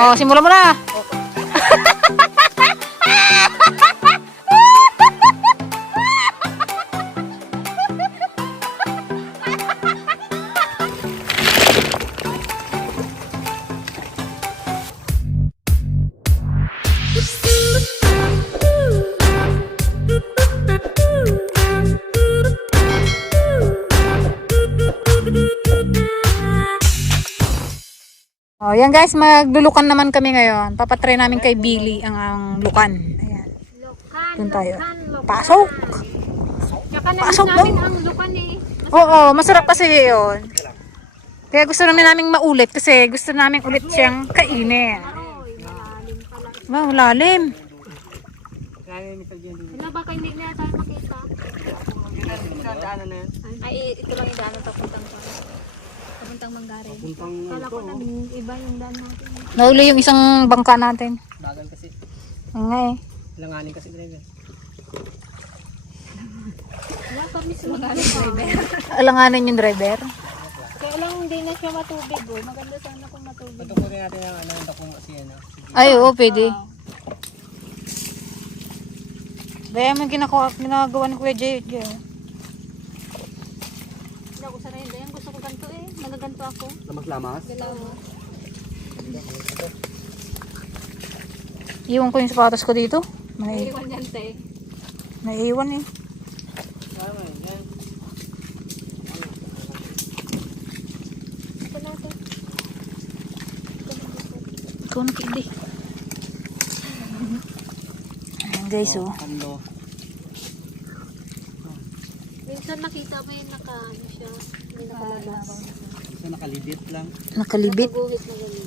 Oh, simulan mo na. Oh, yan guys, maglulukan naman kami ngayon. Papatry namin kay Billy ang lukan. Ayan. Doon tayo. Pasok! Tsaka na Pasok namin daw. ang lukan eh. Oo, masarap kasi yun. Kaya gusto namin maulit kasi gusto namin ulit siyang kainin. Oy, malalim pala. Wow, lalim. Wala baka hindi na tayo makita. Ay, ito lang yung daanan papuntang pa. Papuntang Manggarin. Kala ko nang iba yung daan natin. Nauli yung isang bangka natin. Bagal kasi. Ngay. Langanin kasi driver. Wala kami sa Manggarin driver. Alanganin yung driver. Kaya lang hindi na siya matubig oh. Maganda sana kung matubig. Patukurin natin ang ano, takong kasi ano. Ay, oo, pwede. Kaya may ginagawa ni Kuya Jay. Hindi ako sanay din. Gusto ko ganito eh. Nagaganto ako. Lamas-lamas? Galaw. Iwan ko yung sapatos ko dito. Iwan yan te. Naiiwan eh. Tama yan. Ito natin. Ikaw na pwede. Ayan guys, oh. Ano? Minsan nakita mo yung ano siya. May nakalabas. Isa nakalibit lang. Nakalibit. Nakaguhit na ganun.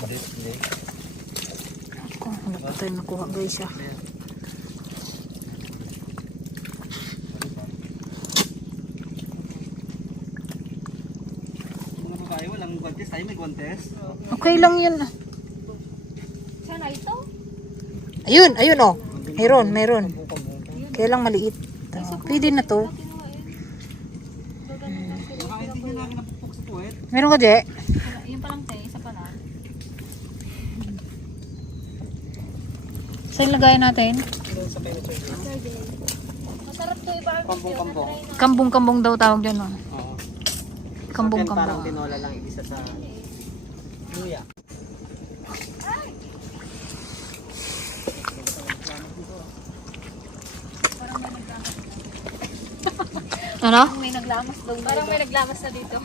Hindi. Oh, ano pa tayo nakuha guys, ah. Mga babae, walang guantes. Tayo may guantes. Okay lang yun. Sana ito? Ayun, ayun oh. Meron. Kaya lang maliit. Oh, pwede na to. Baka hindi nyo namin napupok sa puwet. Meron ka, Je? Yun pa lang te. Isa pa lang. Saan lagayan natin? Doon sa penetrator. Masarap to i-barbecue. Kambong-kambong. Kambong-kambong daw tawag dyan, oh. Oo. Kambong-kambong. Parang tinola lang isa sa luya. Ano? May naglamas daw. Parang may naglamas na dito.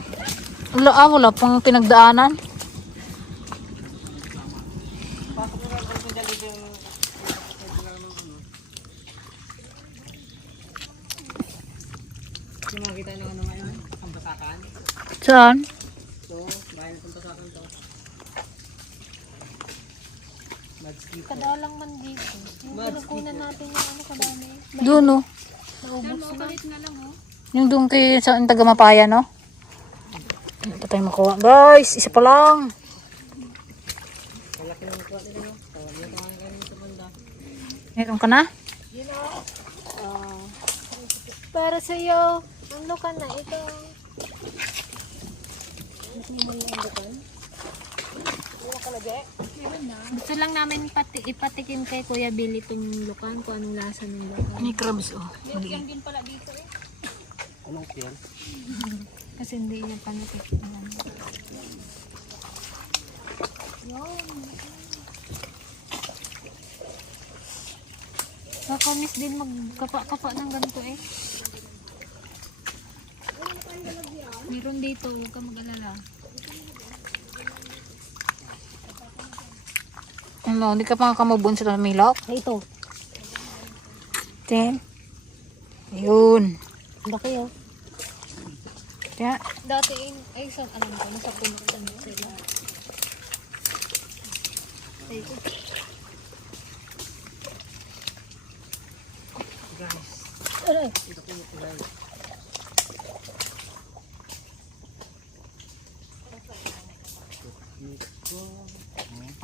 Wala pang pinagdaanan. Pasok mo lang kung dyan dito yung... Hindi makakita ng ano ngayon? Ang basakan. Saan? So, bahay na itong basakan to. Madski po. Kadalang man dito. Yung pinagkunan natin yung ano kadami. Doon, oh. Naubos na. Na lang oh. Yung doon kay sa Tagamapaya, no? Ano pa tayo makuha? Guys, isa pa lang. Malaki ng kuha nila, no? Tawag nyo ito nga kayo sa banda. Meron ka na? You know? Para sa'yo. Ano ka na ito? Gusto lang namin ipatikim kay Kuya Billy itong lukan kung anong lasa ng lukan. May crabs, oh. Yan din pala dito eh. Anong yan? Kasi hindi niya pa natikiman. Kakamis din magkapa-kapa ng ganito eh. Meron dito, huwag ka mag-alala. Ano, hindi ka pa kamabon sa milok? Ito, Ten. Ayun. laki oh. Kaya, Dati ay sa alam ko, nasa puno ko sila. Ay, Guys, aray. ito po ito guys.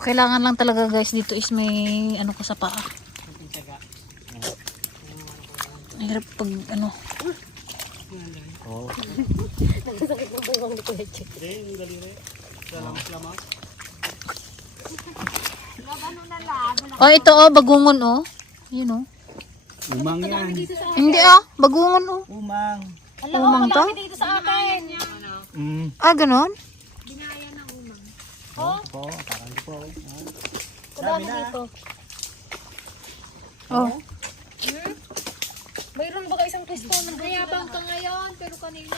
kailangan lang talaga guys dito is may ano ko sa paa. Ang tiyaga. Mahirap pag ano. Oo. Nagsasakit ng buwang ni Kuya Chick. Hindi, yung daliri. Lamas-lamas. Oh, ito oh, bagungon oh. Yun oh. Umang yan. Hindi ah, bagungon oh. Umang. Umang to? Dito sa akin. Ah, ganon? Po, parang po. Kadami dito. Oh. Mayroon ba isang pwesto? Mayabang ka ngayon, pero kanina.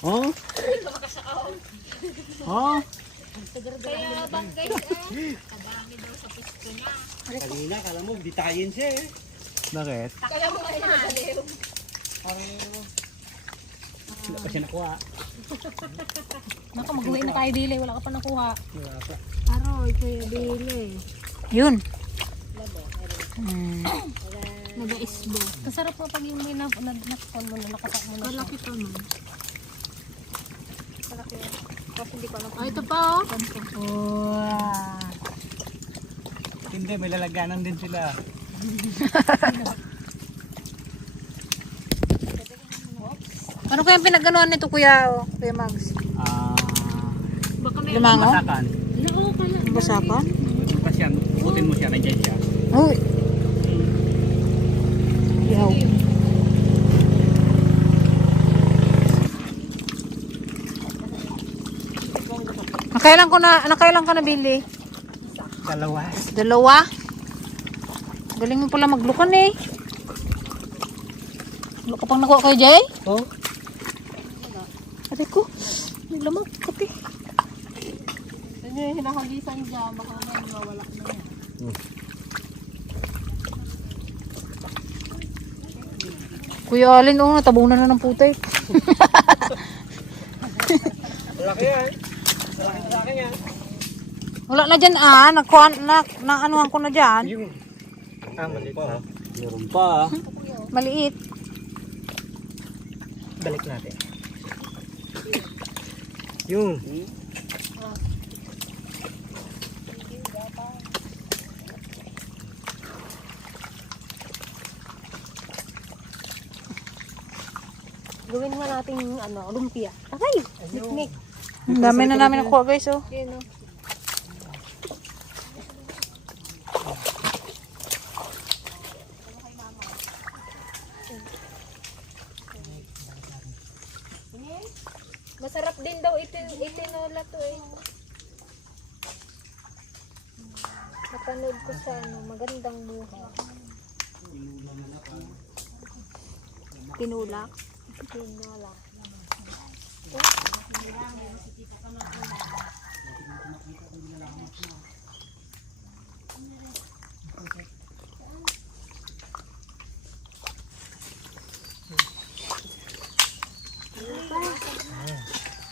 Oh? Oh? Kaya bang guys eh. Kadami daw sa pwesto niya. Kanina, kala mo, bitayin siya eh. Bakit? Kaya mo kayo naliw. Wala pa siya nakuha. Naku, mag-uwi na tayo dili. Wala ka pa nakuha. Wala pa. Aroy, kaya dili. Yun. Nag-isbo. Kasarap mo pag yung may nakakon mo na nakatak mo na siya. Malaki pa man. Malaki. Tapos hindi ko alam. Oh, ito pa oh. Wow. Hindi, may lalaganan din sila. Ano kaya pinag-anuan nito kuya oh? Kuya Mags? Baka may Limango? Masakan. nao ka na. Basakan? Tapos yan, ikutin mo siya, nandiyan siya. Uy. Yaw. Nakailan ka na bili? Dalawa. Dalawa? Galing mo pala maglukan eh. Wala ka pang nakuha kay Jay? Oh? Ate ko, naglamok kape. Ano yung hinahalisan dyan, baka may mawala na yan. Kuya Alin, oh, natabunan na ng putik. Malaki yan. Malaki sa akin yan. Wala na dyan ah, na-anuhan ko na dyan. Yung. Maliit pa. Meron pa. Maliit. Balik natin. Yung. Gawin mo natin lumpia. Aray! Picnic. Ang dami na namin nakuha guys oh. Yan o. Masarap din daw itinola to eh. Napanood ko sa magandang buhay. Tinulak? Tinulak.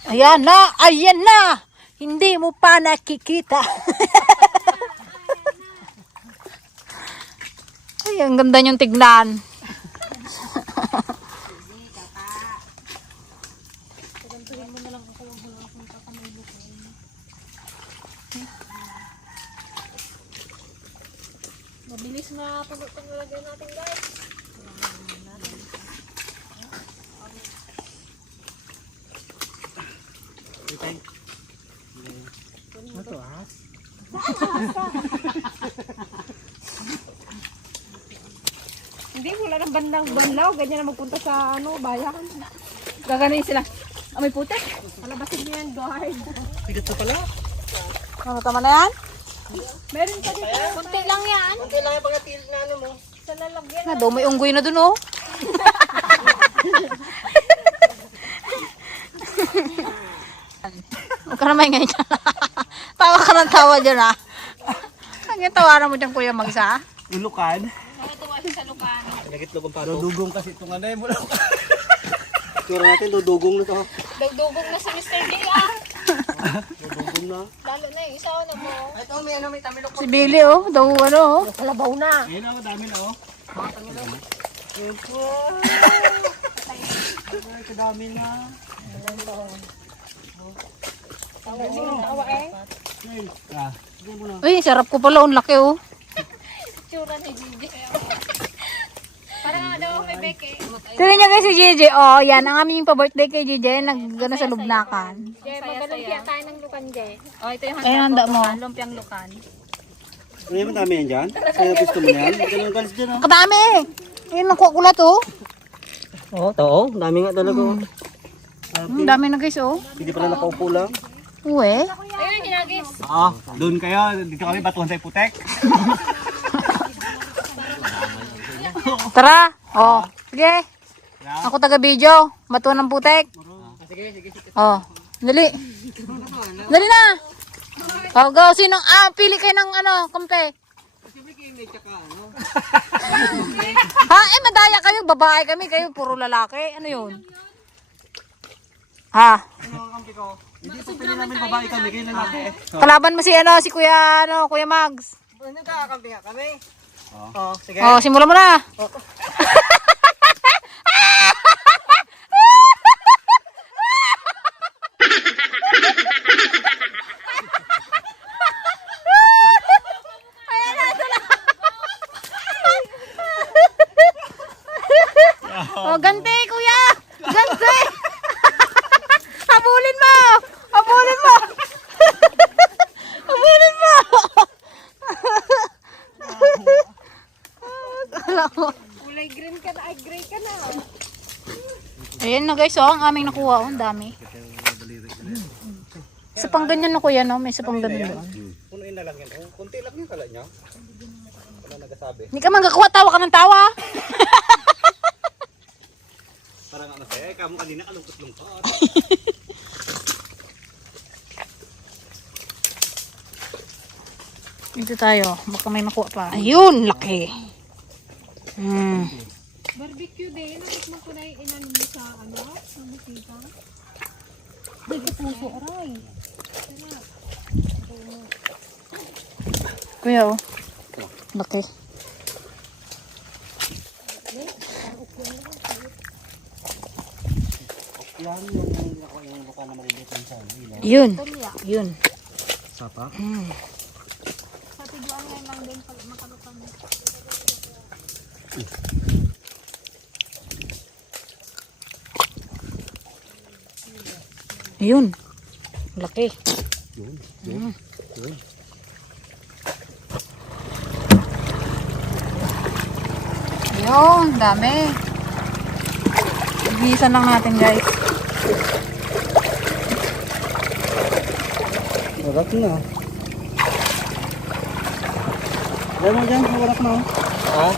Ayan na! Ayan na! Hindi mo pa nakikita. Ay, ang ganda niyong tignan. Mabilis na pag-lagay natin guys. Ito ah. Hindi, wala nang bandang banlaw. Ganyan na magpunta sa bayan. Gaganin sila. May putek. Palabasin niyo yan, guard. Bigat na pala. Ano tama na yan? Meron pa dito. Kunti lang yan. Kunti lang yung pagkatil na mo. Sa lalagyan. Na, daw may unggoy na dun oh. Huwag ka naman ngayon dyan. Tawa ka ng tawa dyan ah. Ang yung tawaran mo dyan kuya Magsa. Ulukan. Natutuwa siya sa lukan. Nagitlog ang pato. Dudugong kasi itong ano yung mula. Tura natin, dudugong na to. Dugdugong na sa Mr. J ah. Dudugong na. Lalo na yung isa na mo. Ito, may tamilok. Si Billy oh. Daw ano oh. Kalabaw na. Ayun ako, dami na oh. Ay, kadami na. Tawa eh. Ah. Uy, sarap ko pala. Ang laki oh. Tsura ni Gigi. Parang nga daw may beke. Tignan niyo guys si Gigi. Oh, yan. Ang aming pa-birthday kay Gigi. Nagano sa lubnakan. Kaya magalumpia tayo ng lukan Je. Oh, ito yung Ay, handa mo. Lumpiang lukan. Ano yung madami yan dyan? Kaya gusto mo yan? Hindi ka lang kalis dyan, oh. Kadami! Ayun, nakuha ko lahat, oh. Oo, tao. Dami nga talaga, oh. Dami na guys, oh. Hindi pala nakaupo lang. Uwe. Ayun, hinagis. Oo, doon kayo. Dito kami batuhan sa Iputek. Tara. Oh, sige. Ako taga-video. Batuan ng putek. Oh, dali. Dali na. Oh, go. Sino? Pili kayo ng kampe. Ha? Madaya kayo. Babae kami. Kayo puro lalaki. Ano yun? Ha? Hindi po pili namin babae kami, kayo lalaki. Kalaban mo si Kuya Mags. Ano kakakampi nga kami? Oo, sige. Oh, simulan mo na. Oh, ganti, kuya! Ganti! Habulin mo! Habulin mo! Habulin mo! Kulay green ka na, ay gray ka na. Ayan na guys, oh, ang aming nakuha, oh, ang dami. Sa pang ganyan na kuya, no? May sa pang ganyan doon. Punuin na lang yan. Oh, kunti lang yung kala niya. Wala nagasabi. Hindi ka magkakuha, tawa ka ng tawa. Parang ano sa'yo, kamo kanina kalungkot-lungkot. Dito tayo, baka may nakuha pa. Ayun, laki. Barbecue din. Natikman ko na yung inan mo sa sa musika. May puso, aray. Kuya, oh. Laki. Yan yung ako yung luka na maliliit lang sa ilaw. Yun. Yun. Sapa? Sa tiguan ngayon lang din pag makalukan. Yun. Laki. Yun. Yun. Yun. Yun, dami. Ibisan lang natin guys. Warak na. Alam mo dyan, warak na. Ha?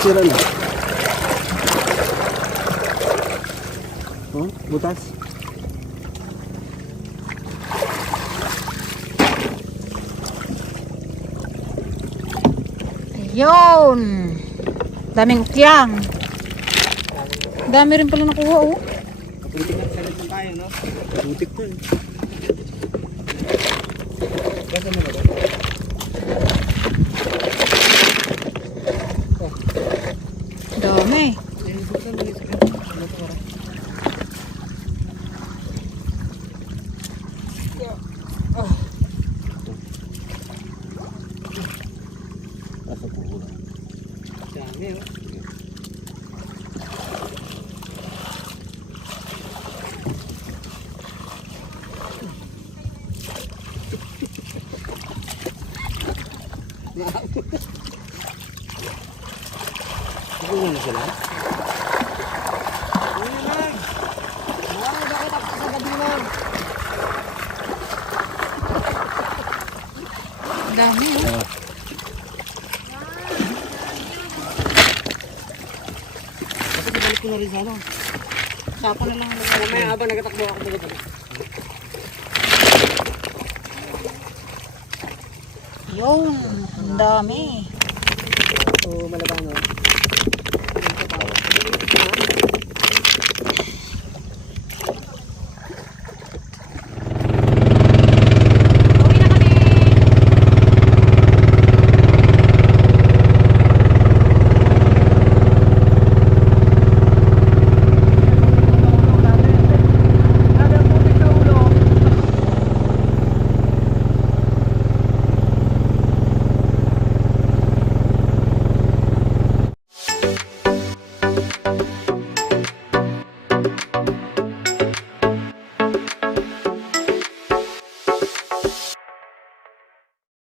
Sira na. Oh, butas. Yun. Daming ukyang. Dami rin pala nakuha, oh. Kapuntik na salit ng tayo, no? Kapuntik to, eh. Gasa mo na ba? Dami. Asa po ulo. Dami, oh. Ano na sila? Dami, oh. Kasi ibalik ko na rin sa ano. Sapa na lang. Mamaya habang nagatakbo ako magabalik. Yun. Ang dami. So, malabang, no?